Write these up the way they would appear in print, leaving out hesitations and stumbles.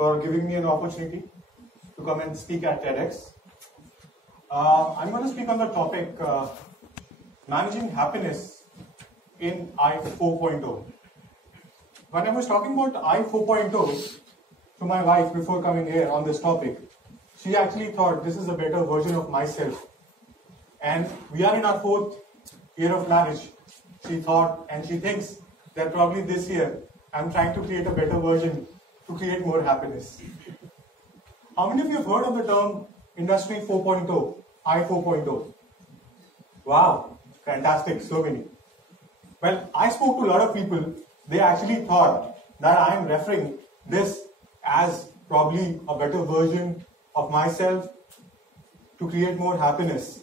for giving me an opportunity to come and speak at TEDx. I'm going to speak on the topic managing happiness in I 4.0. When I was talking about I 4.0 to my wife before coming here on this topic, she actually thought this is a better version of myself. And we are in our 4th year of marriage. She thought and she thinks that probably this year I'm trying to create a better version to create more happiness. How many of you have heard of the term Industry 4.0, I 4.0? Wow, fantastic, so many. Well, I spoke to a lot of people. They actually thought that I am referring this as probably a better version of myself to create more happiness.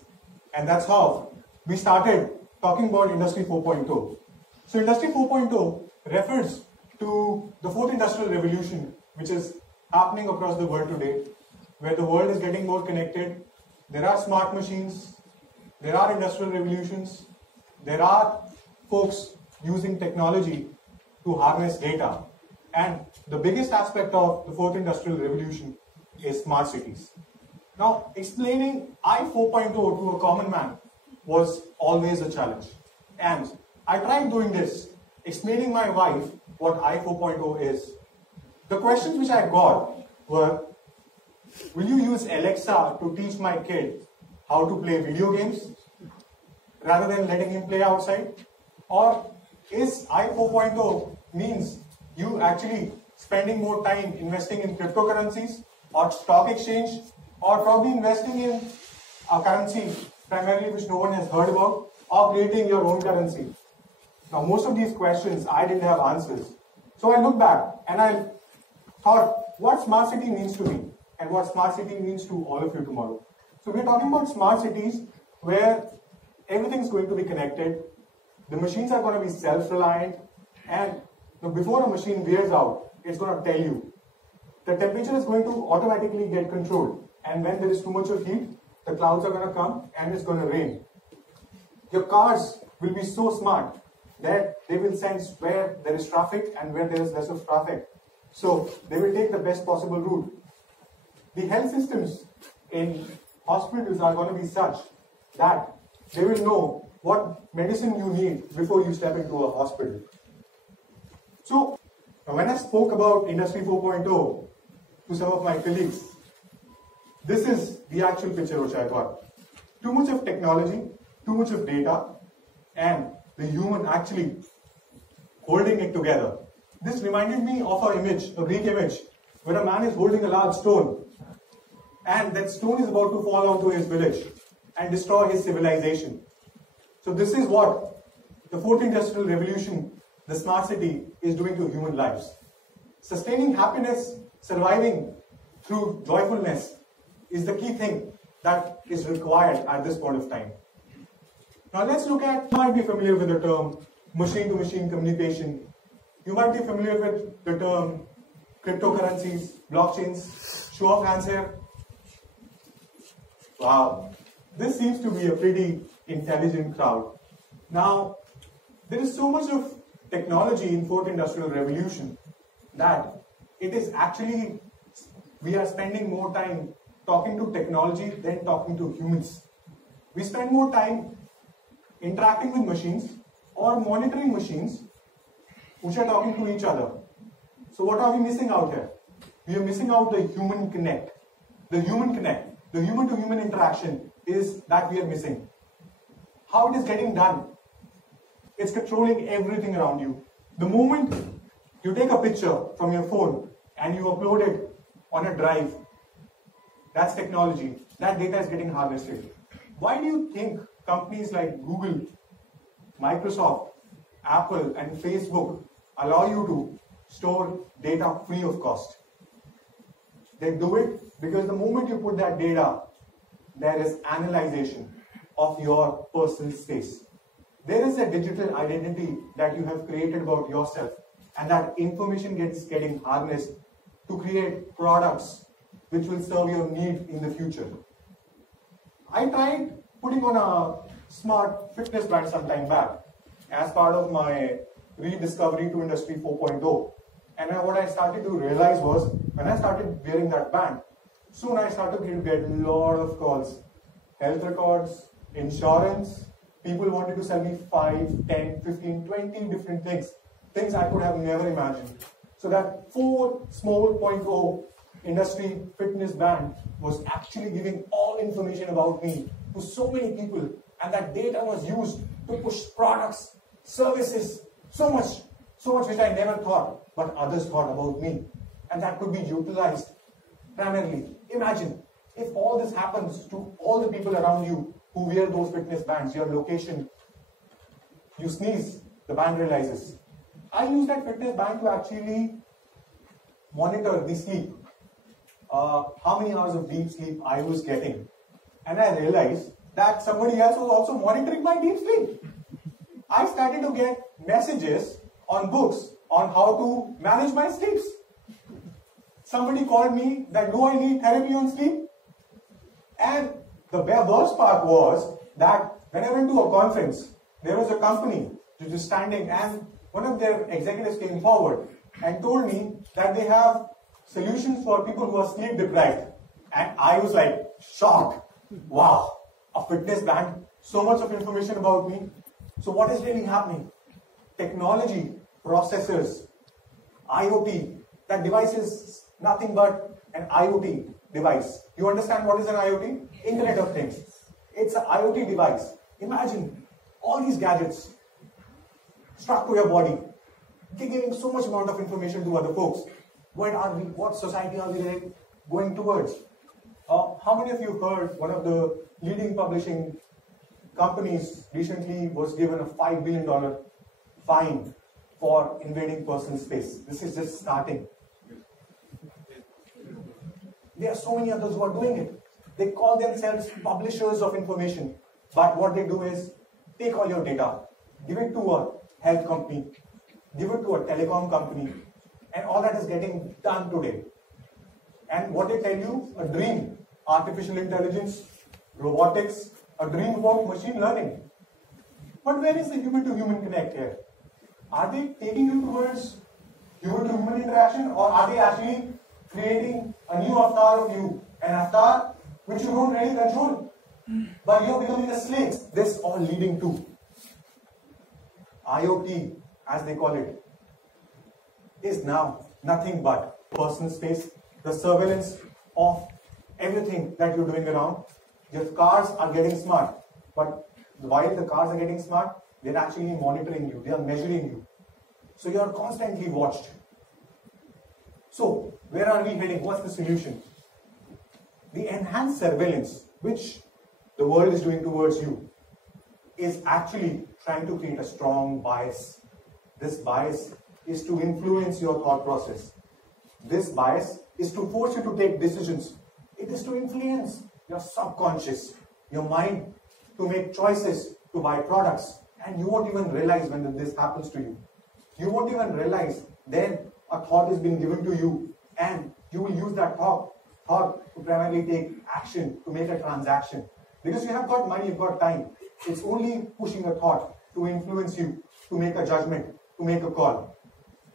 And that's how we started talking about Industry 4.0. So Industry 4.0 refers to the 4th industrial revolution, which is happening across the world today, where the world is getting more connected. There are smart machines, there are industrial revolutions, there are folks using technology to harness data. And the biggest aspect of the 4th industrial revolution is smart cities. Now, explaining I 4.0 to a common man was always a challenge. And I tried doing this, explaining my wife what I 4.0 is. The questions which I got were, will you use Alexa to teach my kid how to play video games rather than letting him play outside? Or is I 4.0 means you actually spending more time investing in cryptocurrencies or stock exchange, or probably investing in a currency primarily which no one has heard about, or creating your own currency? Now, most of these questions I didn't have answers. So I looked back and I thought what smart city means to me and what smart city means to all of you tomorrow. So we're talking about smart cities where everything's going to be connected, the machines are going to be self-reliant, and before a machine wears out, it's going to tell you. The temperature is going to automatically get controlled, and when there is too much of heat, the clouds are going to come and it's going to rain. Your cars will be so smart that they will sense where there is traffic and where there is less of traffic. So they will take the best possible route. The health systems in hospitals are going to be such that they will know what medicine you need before you step into a hospital. So when I spoke about Industry 4.0 to some of my colleagues, this is the actual picture which I got. Too much of technology, too much of data, and the human actually holding it together. This reminded me of an image, a Greek image, where a man is holding a large stone, and that stone is about to fall onto his village and destroy his civilization. So this is what the 4th industrial revolution, the smart city, is doing to human lives. Sustaining happiness, surviving through joyfulness is the key thing that is required at this point of time. Now let's look at, you might be familiar with the term machine-to-machine communication. You might be familiar with the term cryptocurrencies, blockchains. Show of hands here. Wow, this seems to be a pretty intelligent crowd. Now, there is so much of technology in 4th industrial revolution that it is actually, we are spending more time talking to technology than talking to humans. We spend more time interacting with machines or monitoring machines which are talking to each other. So what are we missing out here? We are missing out the human connect. The human connect, the human-to-human interaction is that we are missing. How it is getting done? It's controlling everything around you. The moment you take a picture from your phone and you upload it on a drive, that's technology. That data is getting harvested. Why do you think companies like Google, Microsoft, Apple, and Facebook allow you to store data free of cost? They do it because the moment you put that data, there is analyzation of your personal space. There is a digital identity that you have created about yourself, and that information gets getting harnessed to create products which will serve your need in the future. I tried putting on a smart fitness band some time back as part of my rediscovery to Industry 4.0. And what I started to realize was when I started wearing that band, soon I started to get a lot of calls. Health records, insurance, people wanted to sell me 5, 10, 15, 20 different things. Things I could have never imagined. So that 4.0 industry fitness band was actually giving all information about me to so many people, and that data was used to push products, services, so much which I never thought, but others thought about me. And that could be utilized primarily. Imagine if all this happens to all the people around you who wear those fitness bands, your location, you sneeze, the band realizes. I use that fitness band to actually monitor the sleep, how many hours of deep sleep I was getting. And I realized that somebody else was also monitoring my deep sleep. I started to get messages on books on how to manage my sleeps. Somebody called me that, do I need therapy on sleep? And the worst part was that when I went to a conference, there was a company which was standing, and one of their executives came forward and told me that they have solutions for people who are sleep deprived. And I was like shocked. Wow, a fitness band, so much of information about me. So what is really happening? Technology, processors, IoT, that device is nothing but an IoT device. You understand what is an IoT? Internet of Things. It's an IoT device. Imagine all these gadgets stuck to your body. They're giving so much amount of information to other folks. Where are we? What society are we going towards? How many of you heard one of the leading publishing companies recently was given a $5 billion fine for invading personal space? This is just starting. There are so many others who are doing it. They call themselves publishers of information. But what they do is take all your data, give it to a health company, give it to a telecom company, and all that is getting done today. And what they tell you, a dream, artificial intelligence, robotics, a dream about machine learning. But where is the human-to-human connect here? Are they taking you towards human-to-human interaction, or are they actually creating a new avatar of you, an avatar which you don't really control, but you're becoming a slave? This all leading to IoT, as they call it, is now nothing but personal space, the surveillance of everything that you're doing around. Your cars are getting smart, but while the cars are getting smart, they're actually monitoring you, they are measuring you. So you are constantly watched. So where are we heading? What's the solution? The enhanced surveillance, which the world is doing towards you, is actually trying to create a strong bias. This bias is to influence your thought process. This bias is to force you to take decisions. It is to influence your subconscious, your mind, to make choices, to buy products. And you won't even realize when this happens to you. You won't even realize then a thought is being given to you, and you will use that thought to primarily take action, to make a transaction. Because you have got money, you've got time. It's only pushing a thought to influence you, to make a judgment, to make a call.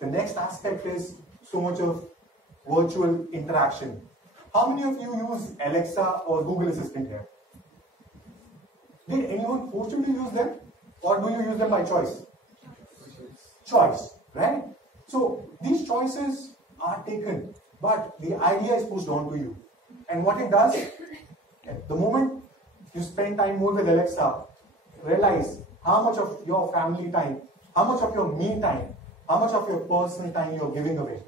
The next aspect is so much of virtual interaction. How many of you use Alexa or Google Assistant here? Did anyone force you to use them? Or do you use them by choice? Choice, right? So these choices are taken, but the idea is pushed onto you. And what it does, the moment you spend time more with Alexa, realize how much of your family time, how much of your me time, how much of your personal time you're giving away.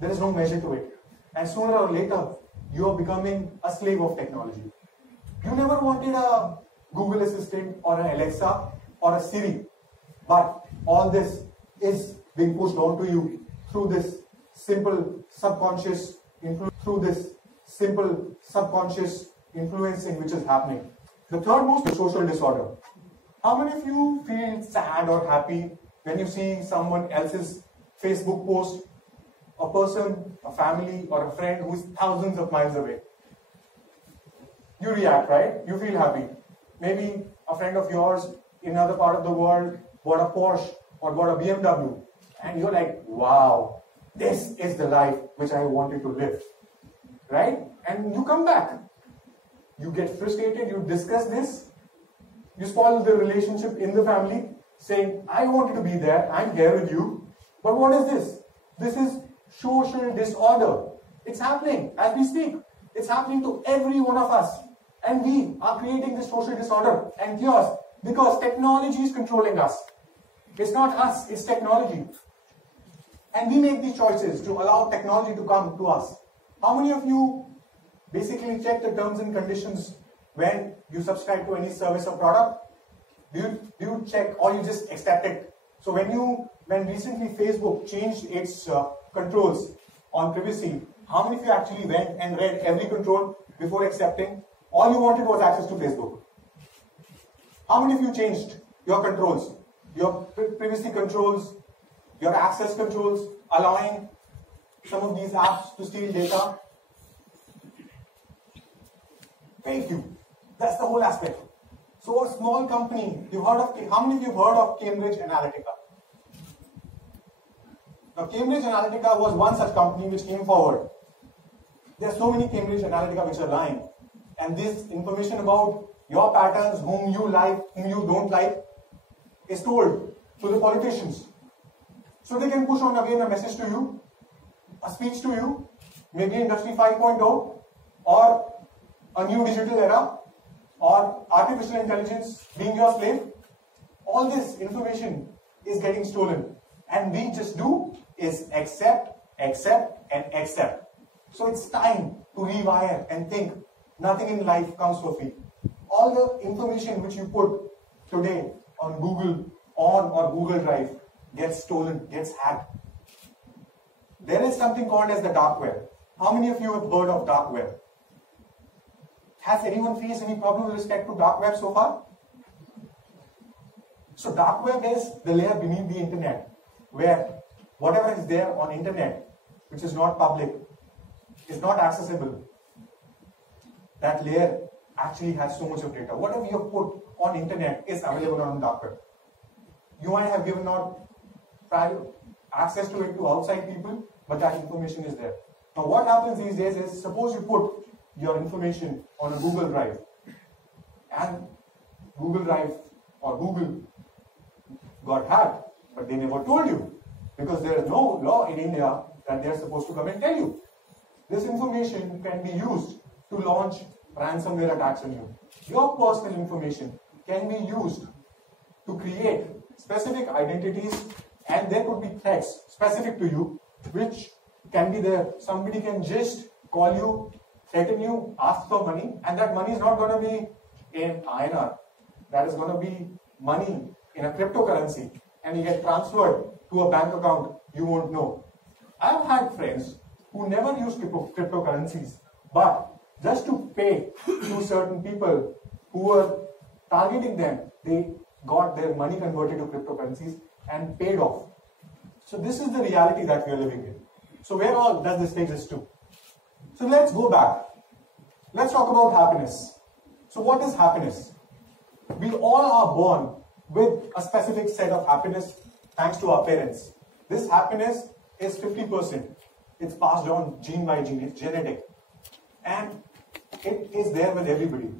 There is no measure to it. And sooner or later, you're becoming a slave of technology. You never wanted a Google Assistant or an Alexa or a Siri, but all this is being pushed onto you through this simple subconscious influencing which is happening. The third most is social disorder. How many of you feel sad or happy when you see someone else's Facebook post, a person, a family, or a friend who is thousands of miles away? You react, right? You feel happy. Maybe a friend of yours in another part of the world bought a Porsche or bought a BMW, and you're like, wow, this is the life which I wanted to live, right? And you come back, you get frustrated, you discuss this, you spoil the relationship in the family, saying, I wanted to be there, I'm here with you, but what is this? This is social disorder. It's happening as we speak. It's happening to every one of us. And we are creating this social disorder and chaos because technology is controlling us. It's not us, it's technology. And we make these choices to allow technology to come to us. How many of you basically check the terms and conditions when you subscribe to any service or product? Do you check or you just accept it? So when recently Facebook changed its controls on privacy, how many of you actually went and read every control before accepting? All you wanted was access to Facebook. How many of you changed your controls, your privacy controls, your access controls, allowing some of these apps to steal data? Very few. That's the whole aspect. So a small company, how many of you have heard of Cambridge Analytica? Now Cambridge Analytica was one such company which came forward. There are so many Cambridge Analytica which are lying. And this information about your patterns, whom you like, whom you don't like, is told to the politicians. So they can push on again a message to you, a speech to you, maybe Industry 5.0, or a new digital era, or artificial intelligence being your slave. All this information is getting stolen. And we just do is accept, accept, and accept. So it's time to rewire and think nothing in life comes for free. All the information which you put today on Google or Google Drive gets stolen, gets hacked. There is something called as the dark web. How many of you have heard of dark web? Has anyone faced any problem with respect to dark web so far? So dark web is the layer beneath the internet, where whatever is there on internet, which is not public, is not accessible. That layer actually has so much of data. Whatever you have put on internet is available on dark web. You might have given out access to it to outside people, but that information is there. Now what happens these days is, suppose you put your information on a Google Drive, and Google Drive or Google got hacked, but they never told you, because there is no law in India that they are supposed to come and tell you. This information can be used to launch ransomware attacks on you. Your personal information can be used to create specific identities, and there could be threats specific to you, which can be there. Somebody can just call you, threaten you, ask for money, and that money is not going to be in INR. That is going to be money in a cryptocurrency, and you get transferred to a bank account you won't know. I have had friends who never used cryptocurrencies, but just to pay to certain people who were targeting them, they got their money converted to cryptocurrencies and paid off. So this is the reality that we are living in. So where all does this take us to? So let's go back. Let's talk about happiness. So what is happiness? We all are born with a specific set of happiness thanks to our parents. This happiness is 50%. It's passed on gene by gene. It's genetic. And it is there with everybody.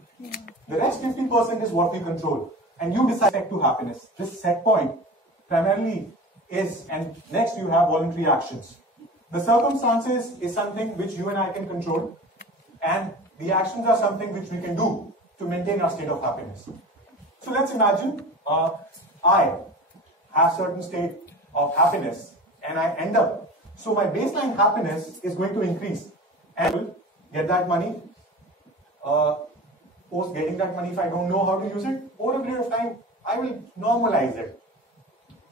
The rest 50% is what we control. And you decide to happiness. This set point primarily is, and next you have voluntary actions. The circumstances is something which you and I can control, and the actions are something which we can do to maintain our state of happiness. So let's imagine I have certain state of happiness and I end up, so my baseline happiness is going to increase, and I will get that money. Post getting that money, if I don't know how to use it, over a period of time, I will normalize it.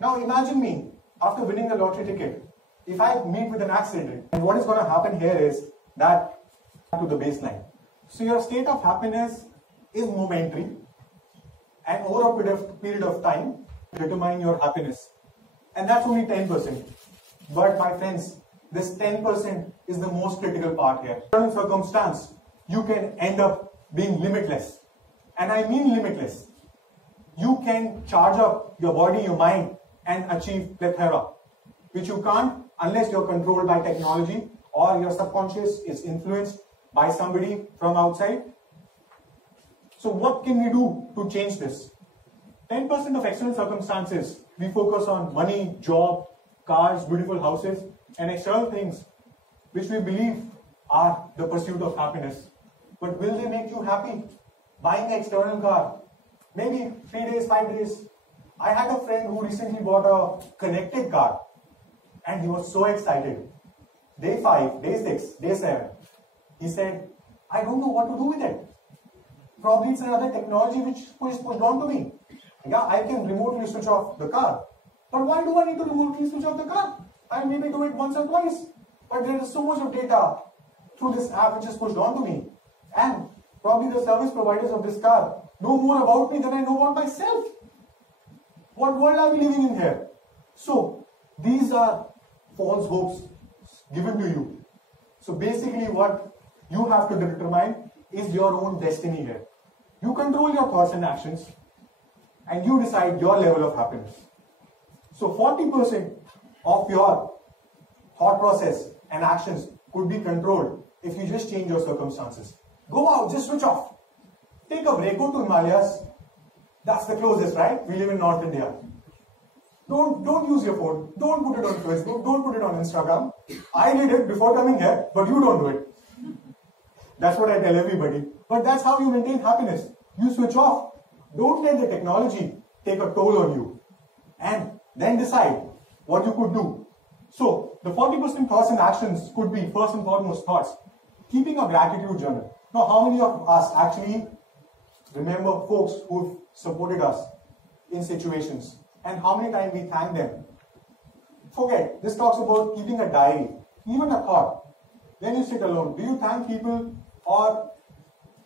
Now imagine me, after winning the lottery ticket, if I meet with an accident, and what is going to happen here is that to the baseline. So your state of happiness is momentary, and over a period of time, determine your happiness. And that's only 10%. But my friends, this 10% is the most critical part here. In certain circumstance, you can end up being limitless. And I mean limitless. You can charge up your body, your mind, and achieve plethora, which you can't unless you're controlled by technology or your subconscious is influenced by somebody from outside. So what can we do to change this? 10% of external circumstances, we focus on money, job, cars, beautiful houses, and external things which we believe are the pursuit of happiness. But will they make you happy? Buying an external car, maybe 3 days, 5 days. I had a friend who recently bought a connected car and he was so excited. Day 5, day 6, day 7, he said, I don't know what to do with it. Probably it's another technology which is pushed on to me. Yeah, I can remotely switch off the car. But why do I need to remotely switch off the car? I maybe do it once or twice. But there is so much of data through this app which is pushed on to me. And probably the service providers of this car know more about me than I know about myself. What world are we living in here? So, these are false hopes given to you. So basically what you have to determine is your own destiny here. You control your thoughts and actions and you decide your level of happiness. So 40% of your thought process and actions could be controlled if you just change your circumstances. Go out, just switch off. Take a break, go to Himalayas. That's the closest, right? We live in North India. Don't use your phone. Don't put it on Facebook. Don't put it on Instagram. I did it before coming here, but you don't do it. That's what I tell everybody. But that's how you maintain happiness. You switch off. Don't let the technology take a toll on you. And then decide what you could do. So, the 40% thoughts and actions could be, first and foremost, thoughts. Keeping a gratitude journal. Now, how many of us actually remember folks who've supported us in situations? And how many times we thank them? Forget, this talks about keeping a diary, even a thought. When you sit alone, do you thank people or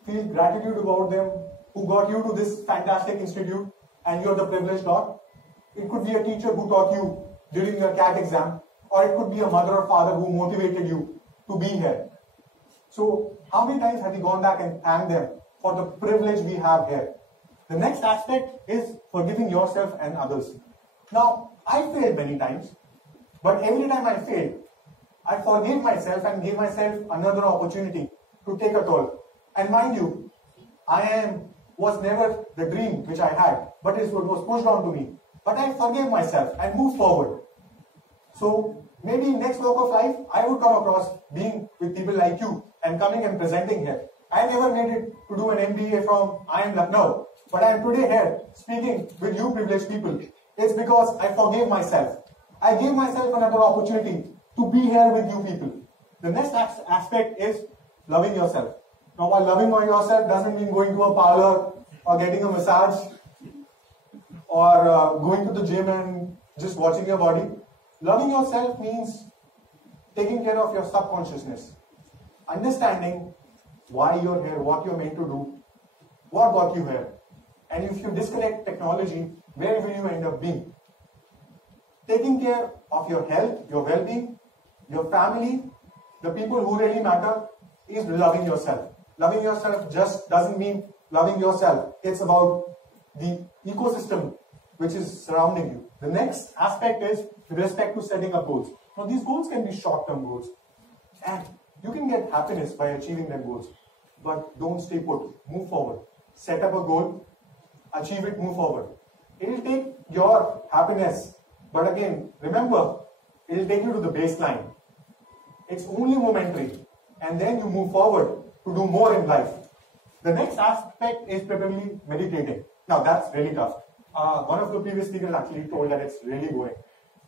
feel gratitude about them who got you to this fantastic institute and you're the privileged dot? It could be a teacher who taught you during your CAT exam, or it could be a mother or father who motivated you to be here. So, how many times have you gone back and thanked them for the privilege we have here? The next aspect is forgiving yourself and others. Now, I failed many times, but every time I failed, I forgave myself and gave myself another opportunity to take a toll. And mind you, was never the dream which I had, but it was pushed on to me. But I forgave myself and moved forward. So, maybe next walk of life, I would come across being with people like you and coming and presenting here. I never made it to do an MBA from IIM Lucknow, but I am today here speaking with you privileged people. It's because I forgave myself. I gave myself another opportunity to be here with you people. The next aspect is loving yourself. Now, while loving yourself doesn't mean going to a parlor or getting a massage or going to the gym and just watching your body. Loving yourself means taking care of your subconsciousness, understanding why you're here, what you're meant to do, what got you here. And if you disconnect technology, where will you end up being? Taking care of your health, your well-being, your family, the people who really matter is loving yourself. Loving yourself just doesn't mean loving yourself. It's about the ecosystem which is surrounding you. The next aspect is with respect to setting up goals. Now these goals can be short-term goals and you can get happiness by achieving them goals. But don't stay put. Move forward. Set up a goal, achieve it, move forward. It will take your happiness. But again, remember, it will take you to the baseline. It's only momentary. And then you move forward to do more in life. The next aspect is probably meditating. Now that's really tough. One of the previous speakers actually told that it's really going.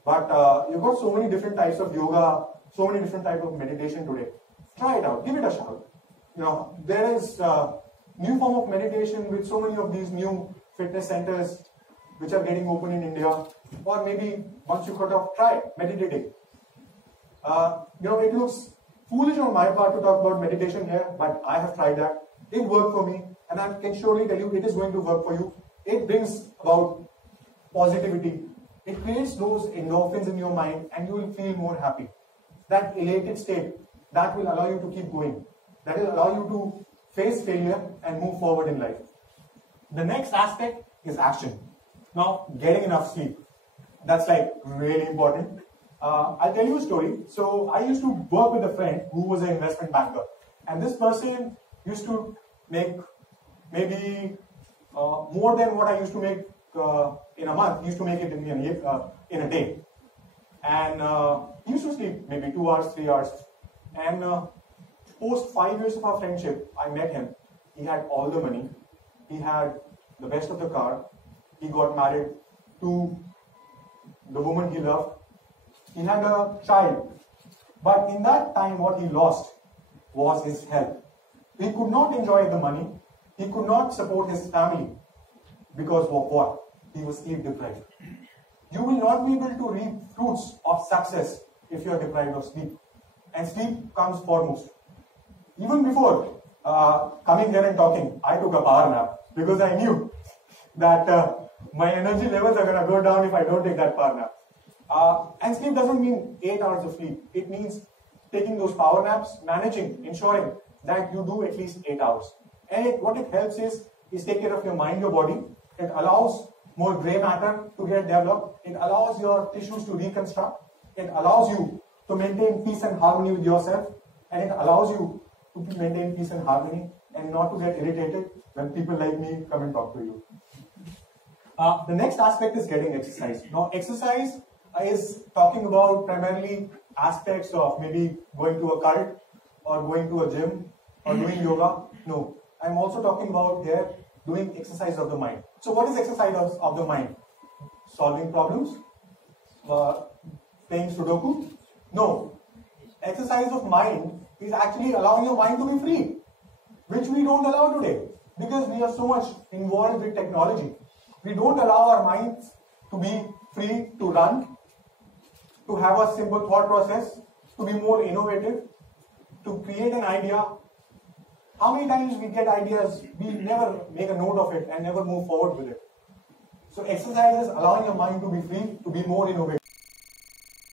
But you've got so many different types of yoga, so many different types of meditation today. Try it out. Give it a shot. You know, there is a new form of meditation with so many of these new fitness centers which are getting open in India. Or maybe once you cut off, try meditating. You know, it looks foolish on my part to talk about meditation here, but I have tried that. It worked for me, and I can surely tell you it is going to work for you. It brings about positivity. It creates those endorphins in your mind, and you will feel more happy. That elated state, that will allow you to keep going. That will allow you to face failure and move forward in life. The next aspect is action. Now, getting enough sleep. That's like really important. I'll tell you a story. So I used to work with a friend who was an investment banker, and this person used to make maybe more than what I used to make in a month. He used to make it in a day, and he used to sleep maybe 2 hours, 3 hours. And post 5 years of our friendship, I met him. He had all the money. He had the best of the car. He got married to the woman he loved. He had a child. But in that time, what he lost was his health. He could not enjoy the money. He could not support his family because of what? He was sleep deprived. You will not be able to reap fruits of success if you are deprived of sleep. And sleep comes foremost. Even before coming here and talking, I took a power nap because I knew that my energy levels are going to go down if I don't take that power nap. And sleep doesn't mean 8 hours of sleep. It means taking those power naps, managing, ensuring that you do at least 8 hours. And what it helps is take care of your mind, your body. It allows more gray matter to get developed. It allows your tissues to reconstruct. It allows you to maintain peace and harmony with yourself. And it allows you to maintain peace and harmony and not to get irritated when people like me come and talk to you. The next aspect is getting exercise. Now, exercise is talking about primarily aspects of maybe going to a cult or going to a gym or doing yoga. No, I'm also talking about here doing exercise of the mind. So what is exercise of the mind? Solving problems? Playing Sudoku? No. Exercise of mind is actually allowing your mind to be free, which we don't allow today because we are so much involved with technology. We don't allow our minds to be free to run, to have a simple thought process, to be more innovative, to create an idea. How many times we get ideas, we never make a note of it and never move forward with it. So exercise is allowing your mind to be free, to be more innovative.